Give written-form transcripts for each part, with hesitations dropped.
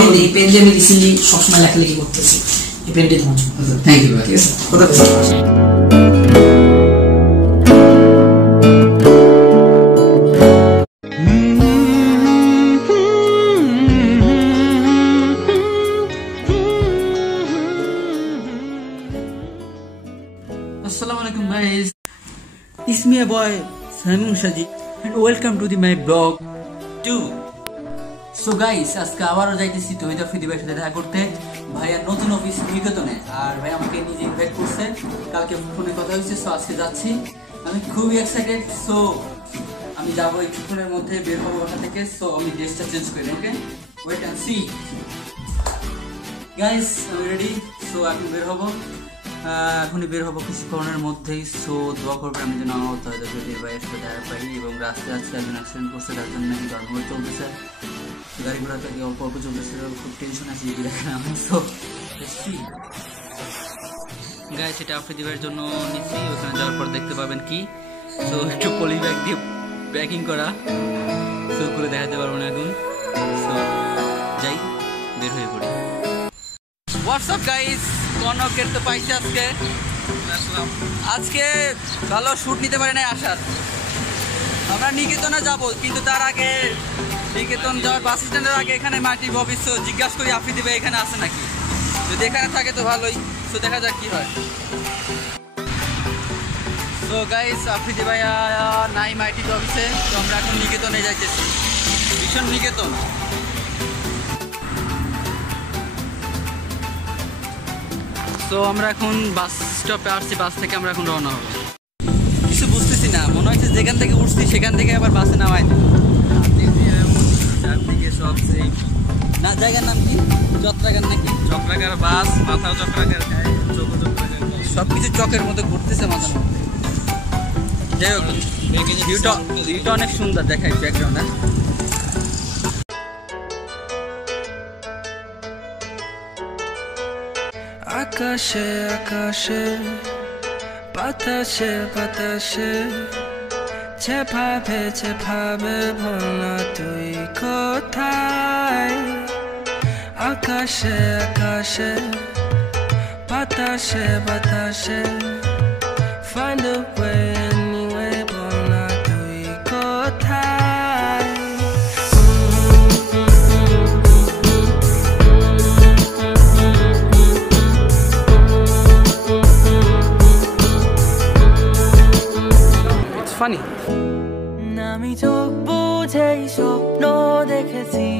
এই পেন দিয়ে আমি রিসেন্টলি সবসময় লেখালেখি করতেছি, এই পেনটি তোমার জন্য। থ্যাংক ইউ ভাই। ঠিক আছে, কথা বলছি। Assalamualaikum guys, it's me a boy Simon Shaji and welcome to my blog 2. So guys, আজকে আবারও যাইতেছি তহিদ আফ্রিদি ভাইয়ের সাথে দেখা করতে, ভাইয়ার নতুন অফিস নিকেতনে। আর ভাই আমাকে নিজে ইনভাইট করছে, কালকে ফোনে কথা হয়েছে। সো আজকে যাচ্ছি, আমি খুবই এক্সাইটেড। সো আমি যাবো কিছুক্ষণের মধ্যে, বের হবো বাসা থেকে। সো আমি ড্রেসটা চেঞ্জ করি, okay wait and see. Guys আমি রেডি। সো এখন বের হবো, এখনই বের হবো কিছুক্ষণের মধ্যেই। সো দোয়া করবেন আমি যেন আমার তহিদ আফ্রিদি ভাইয়ের সাথে দেখা পাই। এবং রাস্তায় আছে একজন অ্যাক্সিডেন্ট করছে, তার জন্য নাকি ধর্মঘট চলতেছে, গাড়ি ঘোড়া থেকে অল্প অল্প চলতেছে, খুব টেনশন আছে যদি দেখেন আমি। সো গাইস এটা আফ্রিদি ভাইয়ের জন্য নিচ্ছি, ওখানে যাওয়ার পর দেখতে পাবেন কি। সো একটু পলি ব্যাগ দিয়ে প্যাকিং করা, সো করে দেখাতে পারবো না এখন। সো যাই, বের হয়ে পড়ি। হোয়াটসঅ্যাপ গাইস, কনকের তো পাইছে আজকে ভালো শ্যুট নিতে পারে না আসার। আমরা নিকেতনে যাব, কিন্তু তার আগে নিকেতন যাওয়ার বাস স্ট্যান্ডের আগে এখানে মাটি অফিস জিজ্ঞাসা করি আফ্রিদি ভাই এখানে আছে নাকি। যদি এখানে থাকে তো ভালোই। সো দেখা যাক কি হয়। সো গাইস আফ্রিদি ভাই নাই মাইটি অফিসে, তো আমরা এখন নিকেতনে যাইতেছি, ভীষণ নিকেতন। তো আমরা এখন বাস স্টপে আসছি, বাস থেকে আমরা এখন রওনা হবো। কিছু বুঝতেছি না, মনে হচ্ছে যেখান থেকে উঠছি সেখান থেকে আবার বাসে নামাই চারদিকে সব সেই না। জায়গার নাম কি? চক্রাগার নাকি? চক্রাগার বাস, মাথাও চক্রাগার, চোখও চক্রাগার, সব কিছু চকের মতো ঘুরতেছে মাথার মধ্যে। যাই হোক, ভিউটা অনেক সুন্দর দেখায় ব্যাকগ্রাউন্ডে। আকাশে আকাশে বাতাসে বাতাসে যেভাবে যেভাবে বলনা তুই কোথায়। আকাশে আকাশে বাতাসে বাতাসে find a way anyway বলনা তুই কোথায়। ফানি আমি চোখ বুঝেই স্বপ্ন দেখেছি,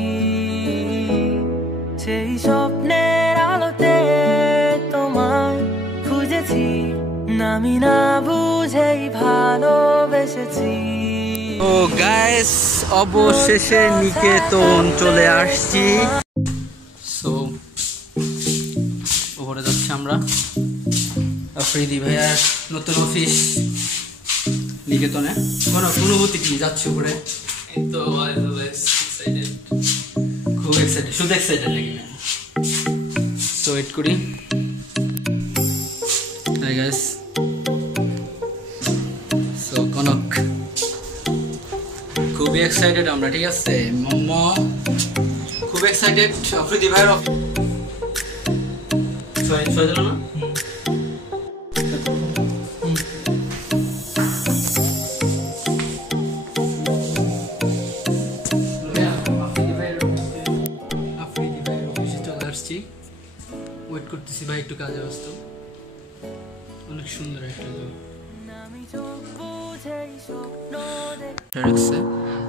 সেই স্বপ্নের আলোতে তোমায় খুঁজেছি, আমি না বুঝেই ভালোবেসেছি। ও গাইস অবশেষে নিকেতন চলে আসছি। সো উপরে যাচ্ছি আমরা, আফ্রিদি ভাইয়ার নতুন অফিস নিকেতনে। কোনো অনুভূতি কি যাচ্ছে উপরে? তো খুব এক্সাইটেড, শুধু এক্সাইটেড নাকি? সো ওয়েট করি। হাই গাইস, সো কনক খুবই এক্সাইটেড আমরা, ঠিক আছে? মোমো খুব এক্সাইটেড। আফ্রিদি ভাইয়ের সরি না ওয়েট করতেছি ভাই, একটু কাজে ব্যস্ত। অনেক সুন্দর একটা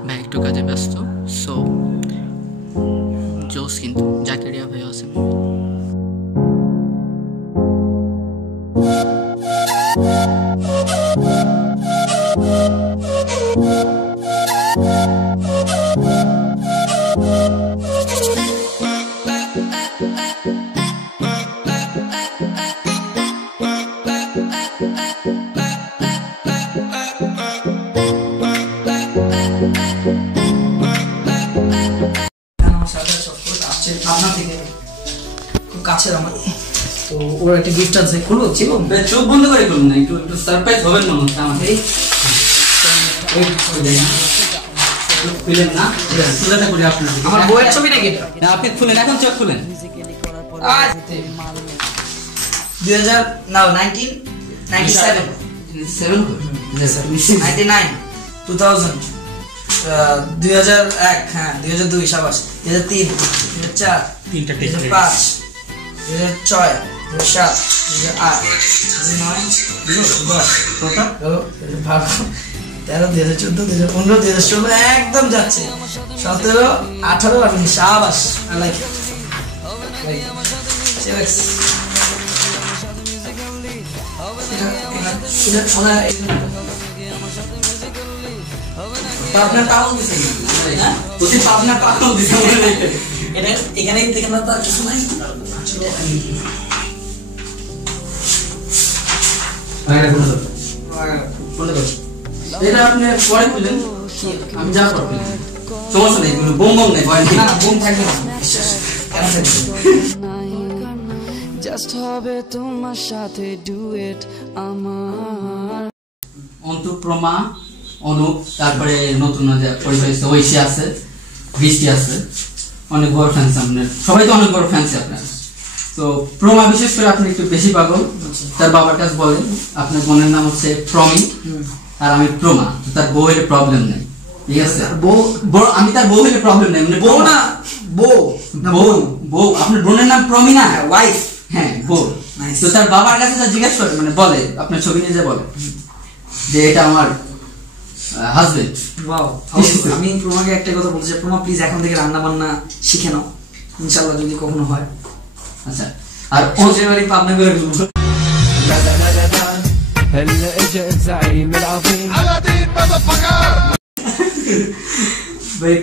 ভাই, একটু কাজে ব্যস্ত। সো জোস, কিন্তু জাকেরিয়া ভাই আছে। কাছের আমার, তো ওর একটা গিফট আছে, খুলবো? চিনো? চোখ বন্ধ করে খুলুন না, একটু সারপ্রাইজ হবেন মনে হচ্ছে আমাকে। খুলেন না, সোজাটা করে আপনার আমার বইয়ের ছবি নাকি এটা? না, আপনি খুলেন, এখন চোখ খুলেন। 2000 না 1997 7 99 2000 2001 হ্যাঁ 2002 শাবাশ 2003 2004 তিনটা টেস্ট 2005 2006 2007 2008 2009 একদম যাচ্ছে 17 18 আর 19 শাবাশ আই লাইক আপনার পাগল দিছে না ওতে আপনার পাগল দিছে এটা এখানে দেখেন না তার কিছু নাই আসলে এটা আপনি পরে খুলেন, আমি যা করব সমস্যা নেই, কোনো বোম নেই, ভয় নেই। না বোম থাকবে না জাস্ট হবে তোমার সাথে ডুয়েট আমার অন্তঃপ্রমা, অনুপ, তারপরে নতুন যে পরিচয় হয়েছে ঐশী আছে, বৃষ্টি আছে, অনেক বড় ফ্যান্স আপনার, সবাই তো অনেক বড় ফ্যান্স আপনার। তো প্রমা বিশেষ করে আপনি একটু বেশি পাগল, তার বাবার কাছে বলেন আপনার বোনের নাম হচ্ছে প্রমি আর আমি প্রমা, তার বউ এর প্রবলেম নেই, ঠিক আছে? বউ আমি তার বউ এর প্রবলেম নেই, মানে বউ না বউ বউ আপনার বোনের নাম প্রমি না, ওয়াইফ হ্যাঁ বউ। তো তার বাবার কাছে যা জিজ্ঞেস করে, মানে বলে আপনার ছবি নিয়ে যা বলে যে এটা আমার হাজবেন্ড। ওয়াও আমি প্রমাকে একটা কথা বলতে চাই, প্রমা প্লিজ এখন থেকে রান্না বান্না শিখে নাও, ইনশাআল্লাহ যদি কখনো হয়। আচ্ছা, আর ওজে বাড়ি পাবনা করে ফেলবো। هلا اجا الزعيم العظيم ভাই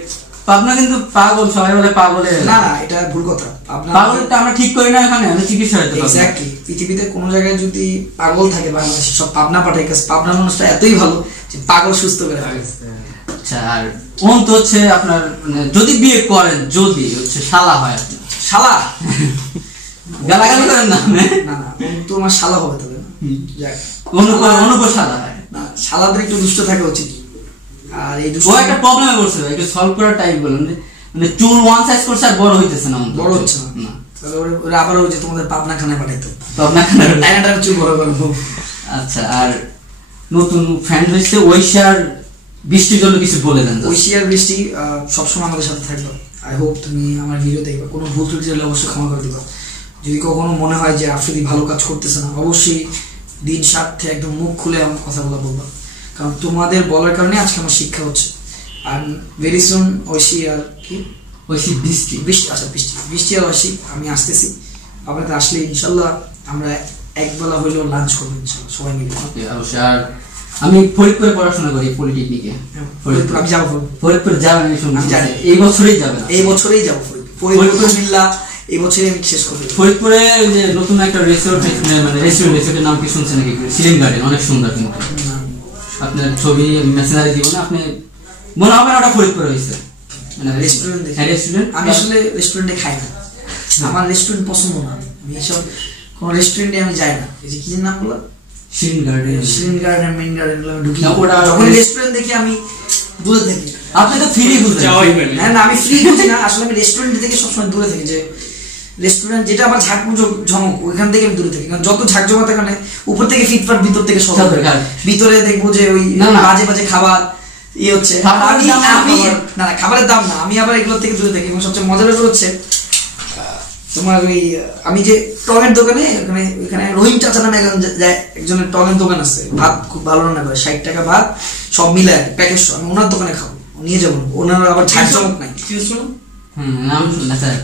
পাবনা কিন্তু পাগল, সবাই বলে পাগলে, না না এটা ভুল কথা, পাগলটা আমরা ঠিক করি না, এখানে আমি চিকিৎসা হইতে পারি। এক্স্যাক্টলি, পৃথিবীতে কোনো জায়গায় যদি পাগল থাকে বাংলাদেশে সব পাবনা পাঠায়, কারণ পাবনা মানুষটা এতই ভালো যে পাগল সুস্থ করে ফেলে। আচ্ছা, আর ওন তো হচ্ছে আপনার মানে যদি বিয়ে করেন, যদি হচ্ছে শালা হয়, আপনার শালা গালাগালি করেন না? না না তো আমার শালা হবে তবে না, যাক অনুপ শালা হয় না, শালাদের একটু দুষ্ট থাকা উচিত। আর এই দুষ্ট ও একটা প্রবলেমে পড়ছে ভাই, একটু সলভ করার টাইম বলেন, মানে চুল ওয়ান সাইজ করছে আর বড় হইতেছে না, বড় হচ্ছে না, তাহলে ওরা আবার ওই যে তোমাদের পাবনা খানায় পাঠাইতো, পাবনা খানায় টাইনাটার চুল বড় করবো। আচ্ছা, আর নতুন ফ্যান হয়েছে ঐশার বৃষ্টির জন্য কিছু বলে দেন। ঐশী আর বৃষ্টি সবসময় আমাদের সাথে থাকবে, আই হোপ তুমি আমার ভিডিও দেখবে, কোনো ভুল ত্রুটি হলে অবশ্যই ক্ষমা করে দিবা। যদি কখনো মনে হয় যে আফ্রিদি ভালো কাজ করতেছে না, অবশ্যই দিন স্বার্থে একদম মুখ খুলে আমার কথা বলবা, কারণ তোমাদের বলার কারণে আজকে আমার শিক্ষা হচ্ছে। আর ভেরি সুন ঐশী আর কি ঐশী বৃষ্টি আচ্ছা বৃষ্টি আর ঐশী আমি আসতেছি, আপনাদের আসলে ইনশাল্লাহ আমরা একবেলা হইলেও লাঞ্চ করবো ইনশাল্লাহ সবাই মিলে। অবশ্যই। আর আমি ফরিদপুরে পড়াশোনা করি পলিটেকনিকে, আমি যাবো ফরিদপুর যাবেন? আমি জানি এই বছরেই যাবেন? এই বছরেই যাবো ফরিদপুর মিল্লা, এই বছরে আমি শেষ করবো। ফরিদপুরে যে নতুন একটা রিসোর্ট, মানে রেস্টুরেন্টের নাম কি শুনছেন নাকি? সিলিং গার্ডেন, অনেক সুন্দর, কিন্তু আপনার ছবি মেসেঞ্জারে দিব না, আপনি মনে হবে ওটা ফরিদপুরে হয়েছে, মানে রেস্টুরেন্ট। রেস্টুরেন্ট আমি আসলে রেস্টুরেন্টে খাই না, আমার রেস্টুরেন্ট পছন্দ না, আমি এইসব কোনো রেস্টুরেন্টে আমি যাই না। এই যে কি নাম বললো, সিলিং গার্ডেন, মেইন গার্ডেন ঢুকি না, ওটা যখন রেস্টুরেন্ট দেখি আমি দূরে থাকি। আপনি তো ফ্রি বুঝেন? হ্যাঁ না, আমি ফ্রি বুঝি না, আসলে আমি রেস্টুরেন্ট থেকে সবসময় দূরে থাকি, যে রেস্টুরেন্ট যেটা আমার ঝমক ওইখান থেকে আমি দূরে থাকি, কারণ যত ঝাঁকজমাতে এখানে উপর থেকে ফিটফাট, ভিতর থেকে সব ভিতরে দেখবো যে ওই বাজে বাজে খাবার ইয়ে হচ্ছে। আমি না খাবারের দাম না, আমি আবার এগুলো থেকে দূরে থাকি। এবং সবচেয়ে মজার ব্যাপার হচ্ছে তোমার ওই আমি যে টঙের দোকানে ওইখানে রহিম চাচা নামে একজনের টঙের দোকান আছে, ভাত খুব ভালো রান্না করে, 60 টাকা ভাত সব মিলায় প্যাকেজ, আমি ওনার দোকানে খাবো, নিয়ে যাবো, ওনার আবার ঝাঁকজমক নাই। নাম শুননা স্যার।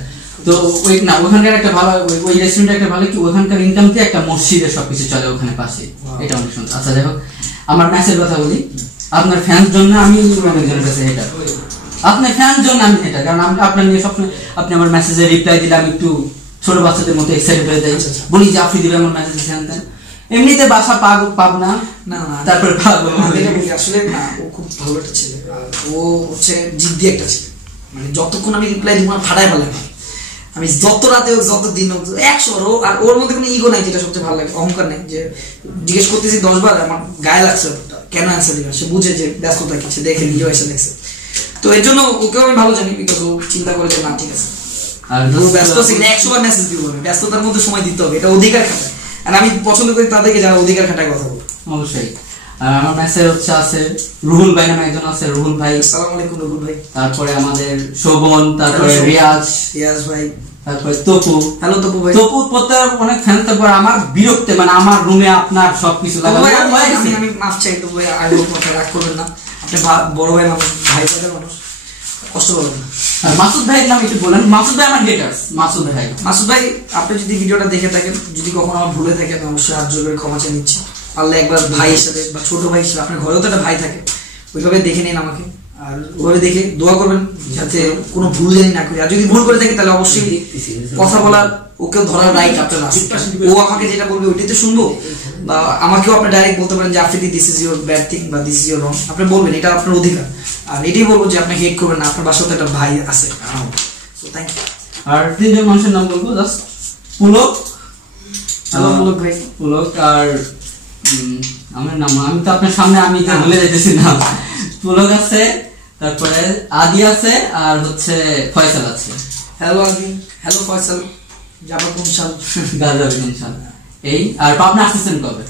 তো ওই না ওখানকার একটা ভালো, ওই রেস্টুরেন্ট একটা ভালো কি, ওখানকার ইনকাম দিয়ে একটা মসজিদের সবকিছু চলে ওখানে পাশে, এটা অনেক সুন্দর। আচ্ছা যাই হোক, আমার ম্যাচের কথা বলি, আপনার ফ্যান্স জন্য আমি অনেকজনের কাছে এটা, আপনার ফ্যান জন্য আমি এটা, কারণ আমি আপনার নিয়ে সবসময় আপনি আমার মেসেজে রিপ্লাই দিলে আমি একটু ছোট বাচ্চাদের মতো এক্সাইটেড হয়ে যাই, বলি যে আপনি দিলে আমার মেসেজ জানতেন। এমনিতে বাসা পাবনা, না তারপরে আসলে না, ও খুব ভালো একটা ছেলে, ও হচ্ছে জিদ্দি একটা ছেলে, মানে যতক্ষণ আমি রিপ্লাই দিব না ফাটাই পারলাম, আমি যত রাতে হোক যত দিন হোক 100, আর ওর মধ্যে কোনো ইগো নাই, যেটা সবচেয়ে ভালো লাগে, অহংকার নেই, যে জিজ্ঞেস করতেছি 10 বার আমার গায়ে লাগছে কেন অ্যান্সার দিবে, সে বুঝে যে ব্যস্ততা কি, সে দেখে নিজেও এসে দেখছে। তো এর জন্য ওকেও আমি ভালো জানি, বিকজ ও চিন্তা করে যে না ঠিক আছে, আর ব্যস্ত আছে 100 বার মেসেজ দিব, ব্যস্ততার মধ্যে সময় দিতে হবে, এটা অধিকার খাটায়। আর আমি পছন্দ করি তাদেরকে যারা অধিকার খাটায় কথা বলে। অবশ্যই। আর আমার মেসেজ হচ্ছে আছে রুহুল ভাই নামে একজন আছে, রুহুল ভাই। আসসালামু আলাইকুম রুহুল ভাই। তারপরে আমাদের শোভন, তারপরে রিয়াজ ভাই, তারপরে তপু। হ্যালো তপু ভাই। তপু পড়তে অনেক ফ্যান, তারপর আমার বিরক্তে মানে আমার রুমে আপনার সবকিছু লাগানো। আমি মাফ চাই তপু ভাই, আর কথা রাগ করবেন না, আপনি বড় ভাই মানুষ, ভাই ভাই মানুষ, কষ্ট করবেন না। মাসুদ ভাইয়ের নাম একটু বলেন। মাসুদ ভাই আমার হেটার্স। মাসুদ ভাই আপনি যদি ভিডিওটা দেখে থাকেন, যদি কখনো আমার ভুলে থাকেন, অবশ্যই হাত জোর করে ক্ষমা চেয়ে নিচ্ছি। পারলে একবার ভাই হিসেবে বা ছোট ভাই হিসেবে, আপনার ঘরেও তো একটা ভাই থাকে, ওইভাবে দেখে নিন আমাকে, আর ওইভাবে দেখে দোয়া করবেন যাতে কোনো ভুল জানি না করি। আর যদি ভুল করে থাকি তাহলে অবশ্যই কথা বলার, ওকেও ধরার রাইট আপনার আছে। ও আমাকে যেটা বলবে ওইটাই তো শুনবো, বা আমাকেও আপনি ডাইরেক্ট বলতে পারেন যে Afridi this is your bad thing বা দিস ইজ ইউর রং, আপনি বলবেন, এটা আপনার অধিকার। আর এটাই বলবো যে আপনি হেট করবেন না, আপনার বাসায় তো একটা ভাই আছে। So thank you. আর তিনজন মানুষের নাম বলবো, জাস্ট পুলক, পুলক ভাই, পুলক আর আমার নাম আমি তো আপনার সামনে আমি তো ভুলে যাইতেছি না। পুলক আছে, তারপরে আদি আছে, আর হচ্ছে ফয়সাল আছে। হ্যালো আদি, হ্যালো ফয়সাল, যাবা কোন সাল? গাজাবি কোন সাল? এই আর পাবনা আসতেছেন কবে?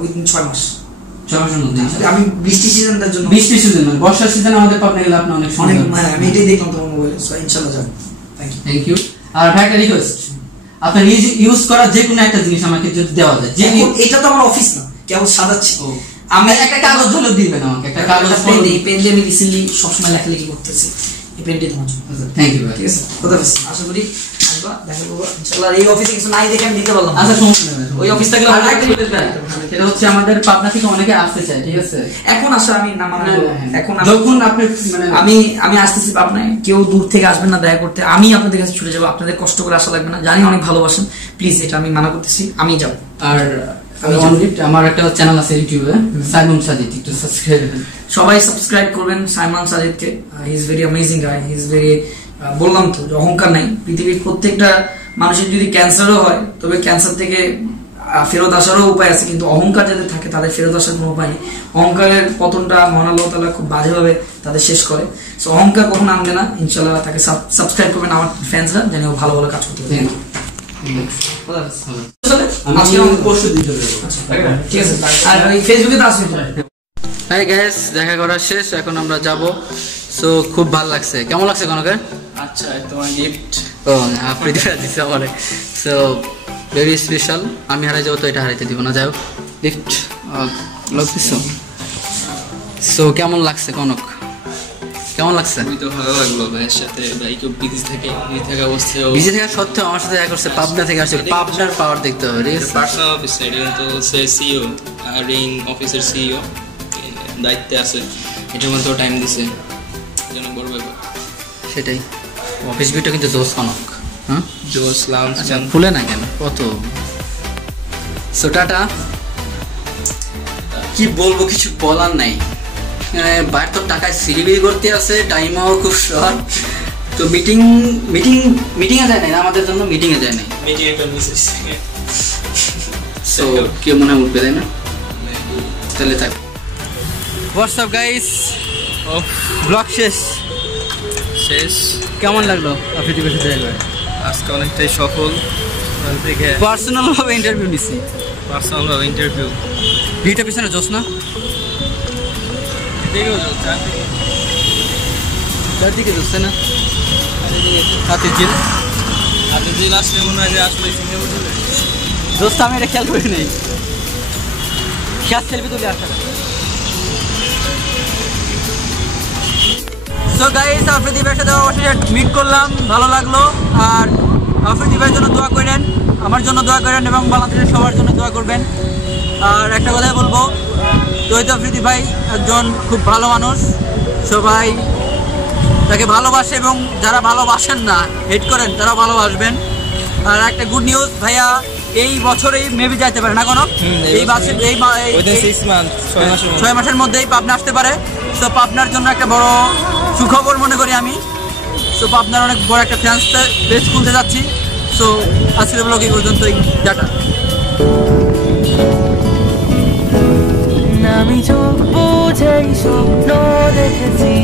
উইদিন 6 মাস। 6 মাসের মধ্যে। আমি বৃষ্টি সিজনটার জন্য, বৃষ্টি সিজন মানে বর্ষার সিজনে আমাদের পাবনা গেলে আপনি অনেক অনেক, আমি এটাই দেখলাম তোমার মোবাইলে, সো ইনশাআল্লাহ যাব। Thank you. আর ভাই একটা রিকোয়েস্ট, আপনার ইউজ করা যে কোনো একটা জিনিস আমাকে যদি দেওয়া যায়, যে এটা তো আমার অফিস না, কেবল সাজাচ্ছি। আমি একটা কাগজ হলেও দিবেন আমাকে, একটা কাগজ পেন দিয়ে আমি রিসেন্টলি সবসময় লেখালেখি করতেছি, এই পেনটি তোমার জন্য। থ্যাংক ইউ ভাই। ঠিক আছে, খোদাফেজ। আশা করি আসবা, দেখা করবো ইনশাআল্লাহ। এই অফিসে কিছু নাই দেখে আমি দিতে পারলাম। আচ্ছা সমস্যা নেই, ওই অফিস থাকলে এটা হচ্ছে আমাদের পাবনা থেকে অনেকে আসতে চায়, ঠিক আছে? এখন আসা আমি না মানে এখন যখন আপনি মানে আমি আসতেছি পাবনায়, কেউ দূর থেকে আসবেন না দেখা করতে, আমি আপনাদের কাছে ছুটে যাবো, আপনাদের কষ্ট করে আসা লাগবে না, জানি অনেক ভালোবাসেন, প্লিজ এটা আমি মানা করতেছি, আমি যাবো। আর আমার একটা চ্যানেল আছে ইউটিউবে, সাইমন সাজিদ, একটু সাবস্ক্রাইব করুন। সবাই সাবস্ক্রাইব করবেন সাইমন সাজিদকে। He is very amazing guy, he is very, বললাম তো অহংকার নাই। পৃথিবীর প্রত্যেকটা মানুষের যদি ক্যান্সারও হয়, তবে ক্যান্সার থেকে ফেরত আসারও উপায় আছে, কিন্তু অহংকার যাদের থাকে তাদের ফেরত আসার কোনো উপায় নেই। অহংকারের পতনটা মহান আল্লাহ তাআলা খুব বাজেভাবে তাদের শেষ করে। সো অহংকার কখনো আনবে না, ইনশাআল্লাহ তাকে সাবস্ক্রাইব করবেন আমার ফ্যান্সরা, যেন ও ভালো ভালো কাজ করতে পারে। ঠিক আছে, আর ওই ফেসবুকে তো আসবে। হাই গাইস, দেখা করা শেষ, এখন আমরা যাব। সো খুব ভালো লাগছে। কেমন লাগছে কনকের? আচ্ছা, তোমার গিফট। ও আপনি দিছে আমারে, সো ভেরি স্পেশাল। আমি হারাই যাবো তো এটা হারাইতে দিব না, যাই হোক। গিফট লাগতেছো। সো কেমন লাগছে কনক? কেমন লাগছে? খুবই তো ভালো লাগলো ভাইয়ের সাথে। ভাই খুব বিজি থাকে, বিজি থাকা অবস্থায় বিজি থাকা সত্ত্বেও আমার সাথে দেখা করছে। পাবনা থেকে আসছে, পাবনার পাওয়ার দেখতে হবে, ঠিক আছে? পার্সোনাল অফিস সাইড কিন্তু সে সিইও, রেইন অফিসের সিইও দায়িত্বে আছে, এটার মধ্যেও টাইম দিছে, যেন বড় ব্যাপার। সেটাই, অফিস ভিউটা কিন্তু জোস কনক। হ্যাঁ জোস লাউঞ্জ। আচ্ছা, খুলে না কেন কত? So tata. কি বলবো, কিছু বলার নাই। বাইরে তো টাকায় সিরিবিরি করতে আছে, টাইমও খুব শর্ট। তো মিটিংয়ে যায় নাই আমাদের জন্য, মিটিংয়ে যায় নাই। মিটিং একটা মিস হয়েছে। সো কেউ মনে উঠবে, তাই না? তাহলে থাক। হোয়াটসঅ্যাপ গাইস, ব্লগ শেষ। কেমন লাগলো আপনি দিবের সাথে? আজকে অনেকটাই সফল। পার্সোনাল ভাবে ইন্টারভিউ নিছি, পার্সোনাল ইন্টারভিউ। ভিডিওটা পিছনে জোস না, চারদিকে জোস না, হাতে জিল আসলে মনে হয় যে আসলে দোস্ত আমি এটা খেয়াল করি নাই। খেয়াল সেলফি তুলে আসা। সো গাইস, আফ্রিদি ভাইয়ের সাথে অবশ্যই মিট করলাম, ভালো লাগলো। আর আফ্রিদি ভাইয়ের জন্য দোয়া করেন, আমার জন্য দোয়া করেন, এবং বাংলাদেশের সবার জন্য দোয়া করবেন। আর একটা কথাই বলবো, তহিদ আফ্রিদি ভাই একজন খুব ভালো মানুষ, সবাই তাকে ভালোবাসে, এবং যারা ভালোবাসেন না, হেট করেন, তারাও ভালোবাসবেন। আর একটা গুড নিউজ, ভাইয়া এই বছরেই মেবি যাইতে পারে না কোনো, এই বছর এই 6 মাসের মধ্যেই পাবনা আসতে পারে। তো পাবনার জন্য একটা বড় সুখবর মনে করি আমি। সো পাবনার অনেক বড় একটা পেজ খুলতে যাচ্ছি। সো আজকের ব্লগ এই পর্যন্তই, টাটা। আমি চোখ বুঝেই স্বপ্ন দেখেছি।